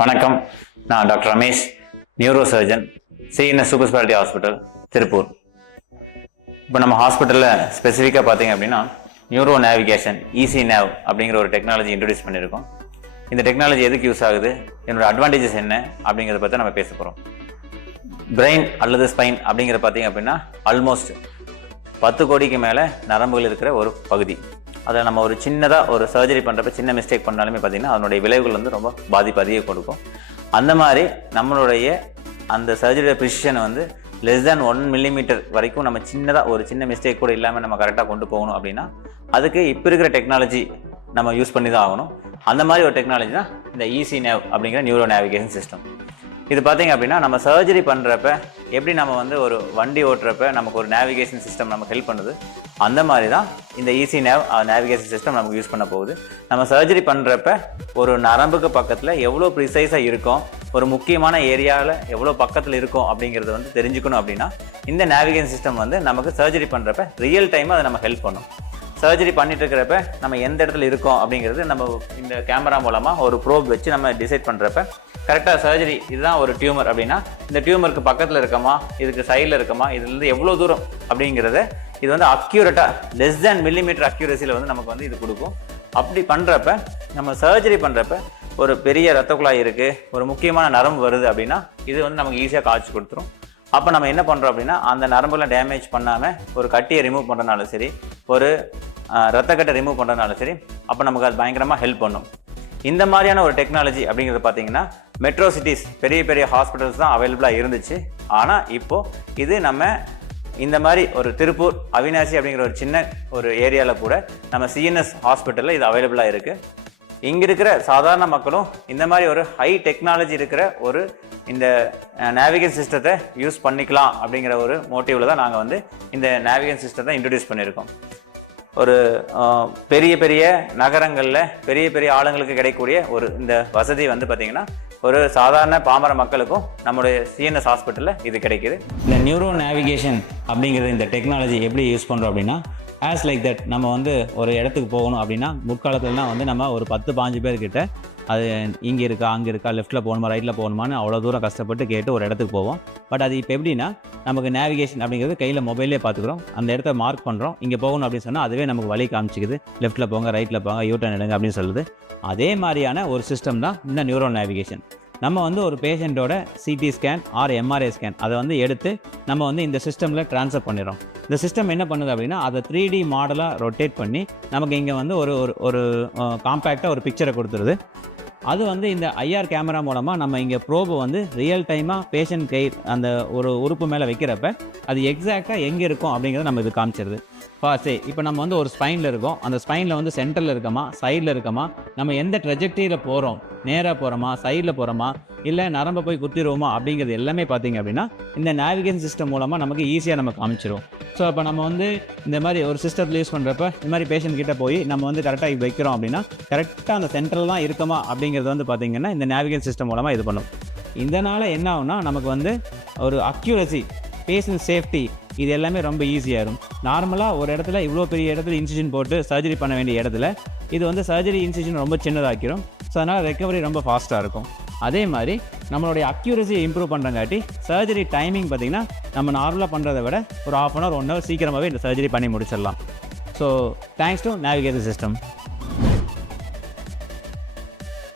வணக்கம். நான் doctor Ramesh, neuro surgeon, CNS super speciality hospital, Tiruppur. இப்போ நம்ம ஹாஸ்பிட்டலில் ஸ்பெசிஃபிக்காக பார்த்தீங்க அப்படின்னா நியூரோ நேவிகேஷன் ஈஸி நேவ் அப்படிங்கிற ஒரு டெக்னாலஜி இன்ட்ரடியூஸ் பண்ணியிருக்கோம். இந்த டெக்னாலஜி எதுக்கு யூஸ் ஆகுது, என்னோட அட்வான்டேஜஸ் என்ன அப்படிங்கிறத பற்றி நம்ம பேச போகிறோம். பிரெயின் அல்லது ஸ்பைன் அப்படிங்கிற பார்த்தீங்க அப்படின்னா ஆல்மோஸ்ட் 10 கோடிக்கு மேலே நரம்புகள் இருக்கிற ஒரு பகுதி. அதில் நம்ம ஒரு சின்னதாக ஒரு சர்ஜரி பண்ணுறப்ப சின்ன மிஸ்டேக் பண்ணாலுமே பார்த்திங்கன்னா அதனுடைய விளைவுகள் வந்து ரொம்ப பாதிப்பு அதிகம் கொடுக்கும். அந்த மாதிரி நம்மளுடைய அந்த சர்ஜரியோட ப்ரிசிஷனை வந்து லெஸ் தேன் 1 மில்லிமீட்டர் வரைக்கும் நம்ம சின்னதாக ஒரு சின்ன மிஸ்டேக் கூட இல்லாமல் நம்ம கரெக்டாக கொண்டு போகணும் அப்படின்னா அதுக்கு இப்போ இருக்கிற டெக்னாலஜி நம்ம யூஸ் பண்ணி தான் ஆகணும். அந்த மாதிரி ஒரு டெக்னாலஜி தான் இந்த ஈஸி நேவ் அப்படிங்கிற நியூரோ நேவிகேஷன் சிஸ்டம். இது பார்த்திங்க அப்படின்னா நம்ம சர்ஜரி பண்ணுறப்ப எப்படி நம்ம வந்து ஒரு வண்டி ஓட்டுறப்ப நமக்கு ஒரு நேவிகேஷன் சிஸ்டம் நமக்கு ஹெல்ப் பண்ணுது, அந்த மாதிரி தான் இந்த ஈஸி நேவிகேஷன் சிஸ்டம் நமக்கு யூஸ் பண்ண போகுது. நம்ம சர்ஜரி பண்ணுறப்ப ஒரு நரம்புக்கு பக்கத்தில் எவ்வளோ ப்ரிசைஸாக இருக்கும், ஒரு முக்கியமான ஏரியாவில் எவ்வளோ பக்கத்தில் இருக்கும் அப்படிங்கிறத வந்து தெரிஞ்சுக்கணும். அப்படின்னா இந்த நேவிகேஷன் சிஸ்டம் வந்து நமக்கு சர்ஜரி பண்ணுறப்ப ரியல் டைமாக அதை நம்ம ஹெல்ப் பண்ணும். சர்ஜரி பண்ணிட்டு இருக்கிறப்ப நம்ம எந்த இடத்துல இருக்கோம் அப்படிங்கிறது நம்ம இந்த கேமரா மூலமாக ஒரு ப்ரோப் வச்சு நம்ம டிசைட் பண்ணுறப்ப கரெக்டாக சர்ஜரி இதுதான் ஒரு டியூமர் அப்படின்னா இந்த டியூமருக்கு பக்கத்தில் இருக்கமா, இதுக்கு சைடில் இருக்கமா, இதுலேருந்து எவ்வளோ தூரம் அப்படிங்கிறத இது வந்து அக்யூரேட்டாக லெஸ் தேன் மில்லிமீட்டர் அக்யூரசியில் வந்து நமக்கு வந்து இது கொடுக்கும். அப்படி பண்ணுறப்ப நம்ம சர்ஜரி பண்ணுறப்ப ஒரு பெரிய ரத்த குழாய் இருக்குது, ஒரு முக்கியமான நரம்பு வருது அப்படின்னா இது வந்து நமக்கு ஈஸியாக காய்ச்சி கொடுத்துரும். அப்போ நம்ம என்ன பண்ணுறோம் அப்படின்னா அந்த நரம்புலாம் டேமேஜ் பண்ணாமல் ஒரு கட்டியை ரிமூவ் பண்ணுறதுனாலும் சரி, ஒரு ரத்தக்கட்டை ரிமூவ் பண்ணுறதுனாலும் சரி, அப்போ நமக்கு அது பயங்கரமாக ஹெல்ப் பண்ணும். இந்த மாதிரியான ஒரு டெக்னாலஜி அப்படிங்கிறது பார்த்தீங்கன்னா மெட்ரோ சிட்டிஸ் பெரிய பெரிய ஹாஸ்பிட்டல்ஸ் தான் அவைலபிளாக இருந்துச்சு. ஆனால் இப்போது இது நம்ம இந்த மாதிரி ஒரு திருப்பூர் அவினாசி அப்படிங்கிற ஒரு சின்ன ஒரு ஏரியாவில் கூட நம்ம சிஎன்எஸ் ஹாஸ்பிட்டலில் இது அவைலபிளாக இருக்குது. இங்கே இருக்கிற சாதாரண மக்களும் இந்த மாதிரி ஒரு ஹை டெக்னாலஜி இருக்கிற ஒரு இந்த நேவிகேஷன் சிஸ்டத்தை யூஸ் பண்ணிக்கலாம் அப்படிங்கிற ஒரு மோட்டிவில் தான் நாங்கள் வந்து இந்த நேவிகேஷன் சிஸ்டத்தை இன்ட்ரடியூஸ் பண்ணியிருக்கோம். ஒரு பெரிய பெரிய நகரங்களில் பெரிய பெரிய ஆளுங்களுக்கு கிடைக்கக்கூடிய ஒரு இந்த வசதி வந்து பார்த்திங்கன்னா ஒரு சாதாரண பாமர மக்களுக்கும் நம்மளுடைய சிஎன்எஸ் ஹாஸ்பிட்டலில் இது கிடைக்கிது. இந்த நியூரோ நேவிகேஷன் அப்படிங்கிறது இந்த டெக்னாலஜி எப்படி யூஸ் பண்ணுறோம் அப்படின்னா ஆஸ் லைக் தட் நம்ம வந்து ஒரு இடத்துக்கு போகணும் அப்படின்னா முற்காலத்துலலாம் வந்து நம்ம ஒரு 10-15 பேர்கிட்ட அது இங்கே இருக்கா, அங்கே இருக்கா, லெஃப்ட்டில் போகணுமா, ரைட்டில் போகணுமான்னு அவ்வளோ தூரம் கஷ்டப்பட்டு கேட்டு ஒரு இடத்துக்கு போவோம். பட் அது இப்போ எப்படின்னா நமக்கு நேவிகேஷன் அப்படிங்கிறது கையில் மொபைலே பார்த்துக்குறோம், அந்த இடத்த மார்க் பண்ணுறோம், இங்கே போகணும் அப்படின்னு சொன்னால் அதுவே நமக்கு வழி காமிச்சிக்குது, லெஃப்ட்டில் போங்க, ரைட்டில் போங்க, யூட்டர்ன் எடுங்க அப்படின்னு சொல்லுது. அதே மாதிரியான ஒரு சிஸ்டம் தான் இந்த நியூரோ நேவிகேஷன். நம்ம வந்து ஒரு பேஷண்ட்டோட CT scan or MRI scan அதை வந்து எடுத்து நம்ம வந்து இந்த சிஸ்டமில் ட்ரான்ஸ்ஃபர் பண்ணிடுறோம். இந்த சிஸ்டம் என்ன பண்ணுது அப்படின்னா அதை 3D மாடலாக ரொட்டேட் பண்ணி நமக்கு இங்கே வந்து ஒரு காம்பேக்டாக ஒரு பிக்சரை கொடுத்துருது. அது வந்து இந்த ஐஆர் கேமரா மூலமாக நம்ம இங்கே ப்ரோபை வந்து ரியல் டைமாக பேஷண்ட் கை அந்த ஒரு உறுப்பு மேலே வைக்கிறப்ப அது எக்ஸாக்டாக எங்கே இருக்கும் அப்படிங்கிறத நம்ம இது காமிச்சிருது. இப்போ நம்ம வந்து ஒரு ஸ்பைனில் இருக்கோம், அந்த ஸ்பைனில் வந்து சென்டரில் இருக்கமா, சைடில் இருக்கமா, நம்ம எந்த ட்ரெஜெக்டரியில் போகிறோம், நேராக போகிறோமா, சைடில் போகிறோமா, இல்லை நரம்பை போய் குத்திடுவோமா அப்படிங்கிறது எல்லாமே பார்த்திங்க அப்படின்னா இந்த நேவிகேஷன் சிஸ்டம் மூலமாக நமக்கு ஈஸியாக நம்ம காமிச்சிரும். ஸோ அப்போ நம்ம வந்து இந்த மாதிரி ஒரு சிஸ்டத்தில் யூஸ் பண்ணுறப்ப இந்த மாதிரி பேஷண்ட் கிட்டே போய் நம்ம வந்து கரெக்டாக வைக்கிறோம் அப்படின்னா கரெக்டாக அந்த சென்டரில் தான் இருக்குமா அப்படிங்கிறது வந்து பார்த்திங்கன்னா இந்த நேவிகேஷன் சிஸ்டம் மூலமாக இது பண்ணும். இதனால் என்ன ஆகுனா நமக்கு வந்து ஒரு அக்யூரசி, பேஷண்ட் சேஃப்டி இது எல்லாமே ரொம்ப ஈஸியாகிடும். நார்மலாக ஒரு இடத்துல இவ்வளோ பெரிய இடத்துல இன்சிஷன் போட்டு சர்ஜரி பண்ண வேண்டிய இடத்துல இது வந்து சர்ஜரி இன்சிஷன் ரொம்ப சின்னதாக்கிடும். ஸோ அதனால் ரெக்கவரி ரொம்ப ஃபாஸ்ட்டாக இருக்கும். அதே மாதிரி நம்மளுடைய அக்யூரசியை இம்ப்ரூவ் பண்ணுறங்காட்டி சர்ஜரி டைமிங் பார்த்திங்கன்னா நம்ம நார்மலாக பண்ணுறதை விட ஒரு 1/2 hour 1 hour சீக்கிரமாகவே இந்த சர்ஜரி பண்ணி முடிச்சிடலாம். So thanks to navigation system.